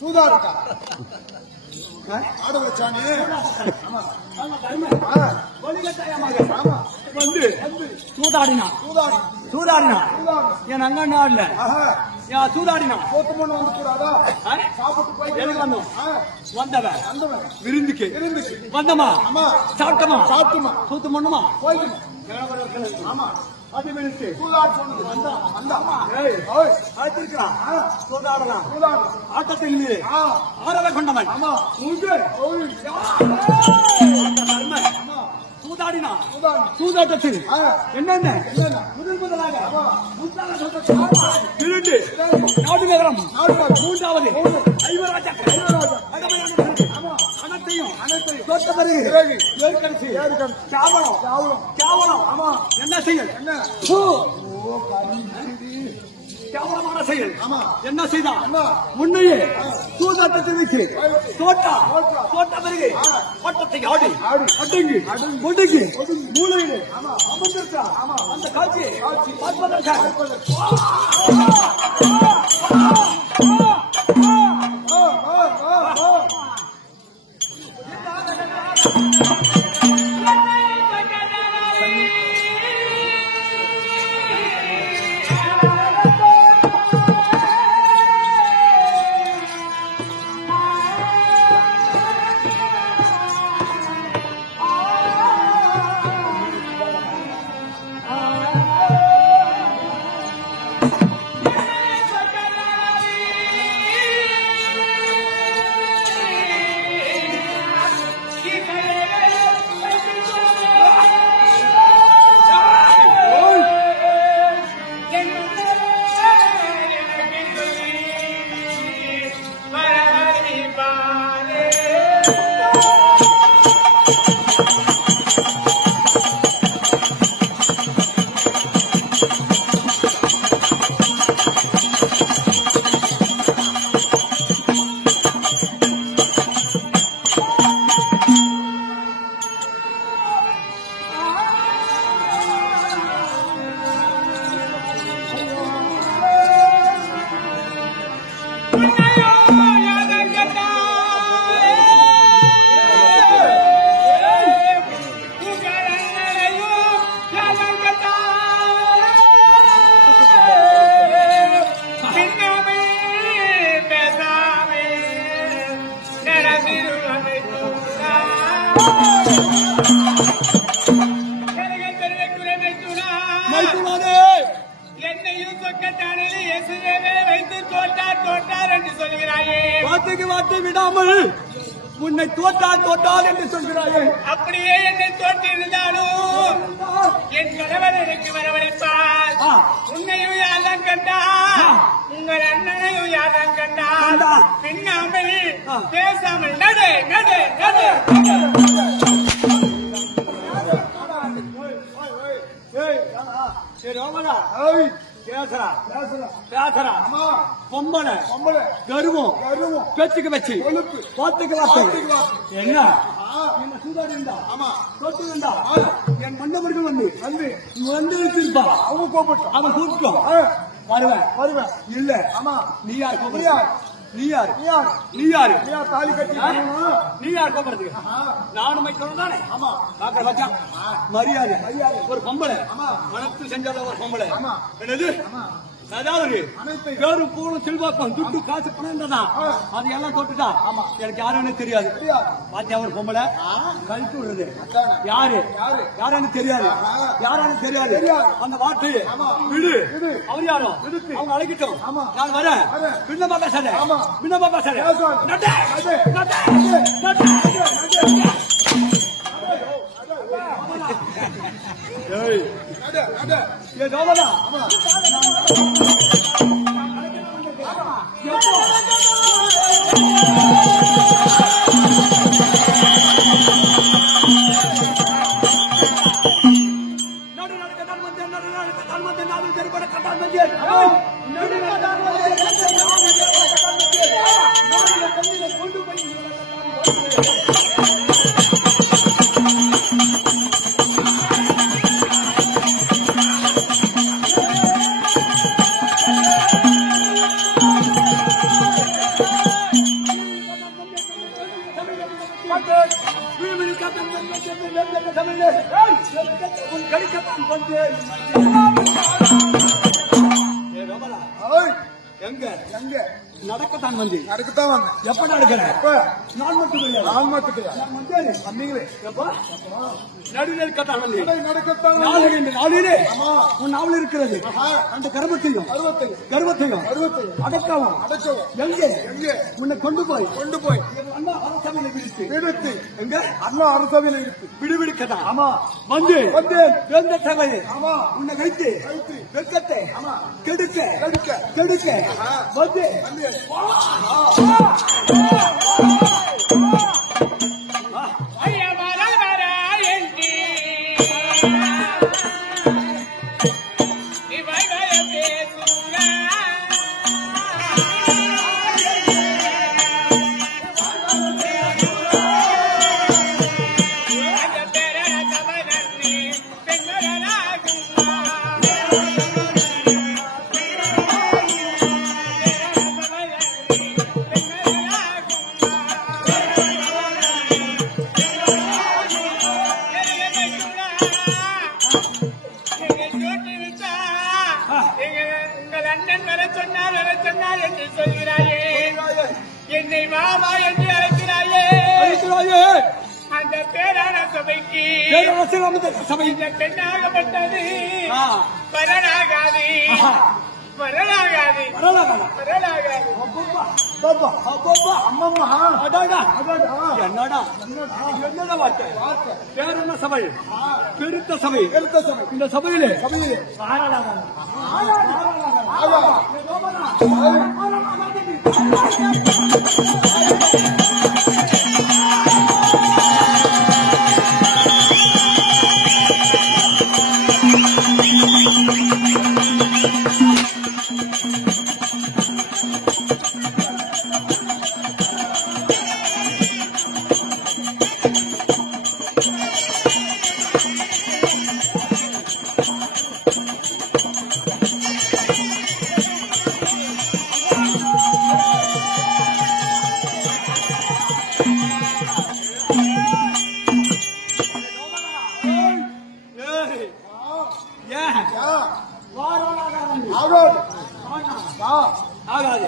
சூதாடுக்கா ஆட வச்சானே வந்து சூதாடினா என் அங்க ஆடல சூதாடினா போத்து மண்ணு வந்து கூடாதா சாப்பிட்டு போய் வந்தோம் வந்தவன் விருந்துக்கு வந்தமா சாப்பிட்டமா சூத்து மண்ணுமா போய்க்கணும் ஆமா அது மினிட்டு சூதாடு சொன்னது சூதாடலாம் ஆட்டத்தில் மீது ஆரவை கொண்டவன் சூதாடினா சூதாட்டத்தில் என்னென்ன முதலாக திருட்டு நாடு நகரம் மூன்றாவது அனைத்தையும் தொட்ட பிறகு கேவலம் என்ன செயல் கேவலமான செயல் என்ன செய்தான் முன்னையே சூதாட்டத்தை வைத்து தோட்ட பிறகு ஓட்டத்தை ஆடி அடங்கி ஒடுங்கி மூலையிலே அமர்ந்திருக்கா அந்த காட்சி பார்ப்பதற்காக வார்த்தை விடாமல் உன்னை தோட்டால் என்று சொல்கிறாயே அப்படியே என்னை தோற்றிருந்தாலும் என் கணவர் எனக்கு வரவழைப்பார் உன்னையும் யாதான் கண்டா உங்கள் அண்ணனையும் யாதான் கண்டா பின்னாமல் பேசாமல் நடு நடு நடு பொம்பளை கருவம் பேச்சுக்கு வச்சு வார்த்தைக்கு வார்த்தை என்ன சூதாடிண்டா தோட்டுண்டா என் மன்னவர்கள் வந்து வச்சிருப்பா அவங்க கோபப்பட்டோம் அவன் கூப்பிட்டோம் வருவேன் இல்ல நீ யார் நீ யாரு தாலி கட்டி நீ யார் கோபுறதுக்கு நானும் தானே வச்சான் மரியாதை ஒரு பொம்பளை மனத்தில் செஞ்சால ஒரு பொம்பளை என்னது அதாவது பேரும் பூலும் செல்வாக்கம் துட்டு காசு பணம் அது எல்லாம் தொட்டுட்டா எனக்கு யாருன்னு தெரியாது பாத்தியா ஒரு பொம்பளை கழித்து விடுறது யாருன்னு தெரியாது அந்த வார்த்தையை விடு அவர் யாரும் அவங்க அழைக்கட்டும் நான் வரேன் பின்னமா பேசுறேன் எங்க எங்க நடக்கத்தான் வந்து அதுக்குத்தான் வந்தேன். எப்ப நடக்கிறேன் எப்ப? நான் மட்டும் கிடையாது. நான் மட்டும் கிடையாது. நான் வந்தேன். வந்தீங்களே. எப்ப நடுநெருக்கத்தான் வந்து அதை நடக்கத்தான் நாலு வந்தேன். ரெண்டு நாளிலே ஆமா. உன் நாவல் இருக்கிறது. ஆஹா. அந்த கர்மத்தையும் அறுபத்தையும் கர்வத்தையும் அடக்கவும் அடைச்சவன் எங்கே எங்கே உன்னை கொண்டு போய் கொண்டு போய் அண்ணா அரசவையில விடுத்து விடுத்து எங்க அண்ணா அரசவையில் இருக்கு. விடுவிடுக்கதான் ஆமா வந்து வந்தேன். வேந்த சபையை ஆமா. உன்னை வைத்து வைத்து வெட்கத்தை ஆமா. கெடுக்க கெடுக்க. கெடுக்க ஆஹா. வந்து வந்தேன். ஐயா வர வர எந்தி இவை வர பேசுற அந்த பேர தவனி பெண்ணராகுமா என்று சொல்கிறாயே என்னை மாமா என்று அழைக்கிறாயே அந்த பேரான சபைக்கு சபை இந்த பெண்ணாகப்பட்டது ஆ. வரலாகாது வரலாகாது வரலாகாதா? வரலாகாது அப்பப்பா, அப்பப்பா, அம்மம்மா, அடாடா, என்னடா என்னடா வார்த்தை? பேரென்ன சபை? பெருத்த சபை. இந்த சபையிலே ஆளாளாளா. ஏய், ஏன்? ஆகாது. ஆகாது.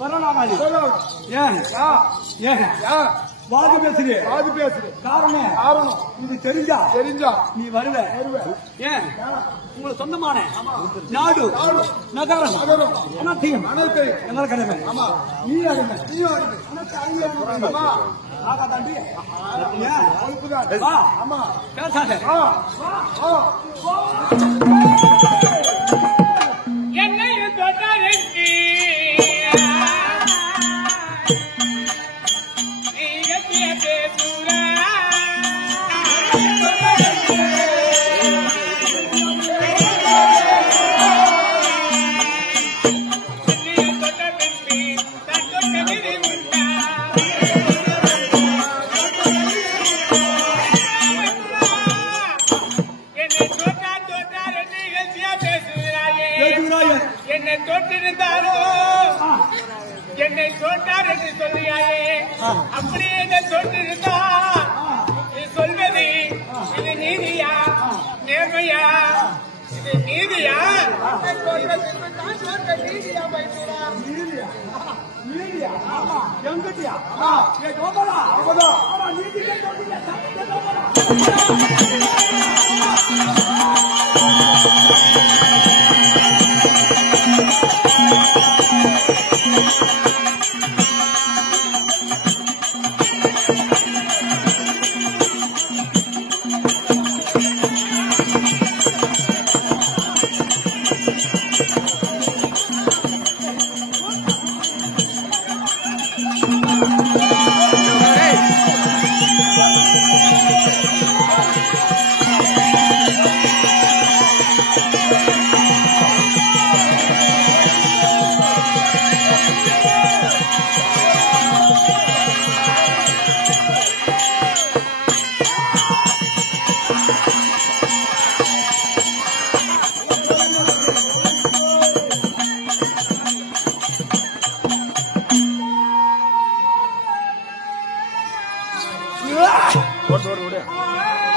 வரலாகாது. ஏன்? ஏன்? வாதி பேசுறேன். பாதி பேசுறேன். காரணம் காரணம் இது தெரிஞ்சா தெரிஞ்சா நீ வருவ. ஏன்? உங்களுக்கு சொந்தமான நாடு நகரம் அனைத்தையும் எங்கள் கடமை. நீ அடிமை. ஆமா. ஆகாதாண்டி? ஏன்? அதுக்குதான். வா. ஆமா. பேசாத. என்னையும் தொட்டாருக்கு நீ எத்திய பேசுற என்னையும் தொட்ட பின்பு தன் தொட்ட விதி உண்டா என்னை தொட்டார் என்று எத்தியா பேசுகிறாயே பேசுகிறாயே. என்னை தொட்டிருந்தாரோ என்னை தொட்டார் என்று சொல்லியாயே அப்படியே என்னை தொட்டிருந்தா நீ சொல்வது இது நீதியா நேர்மையா இது நீதியா நீதியா? எங்கிட்டியா? ஏ கோபாலா. நீதி கேட்டோம். ஓடு ஓடு ஓடு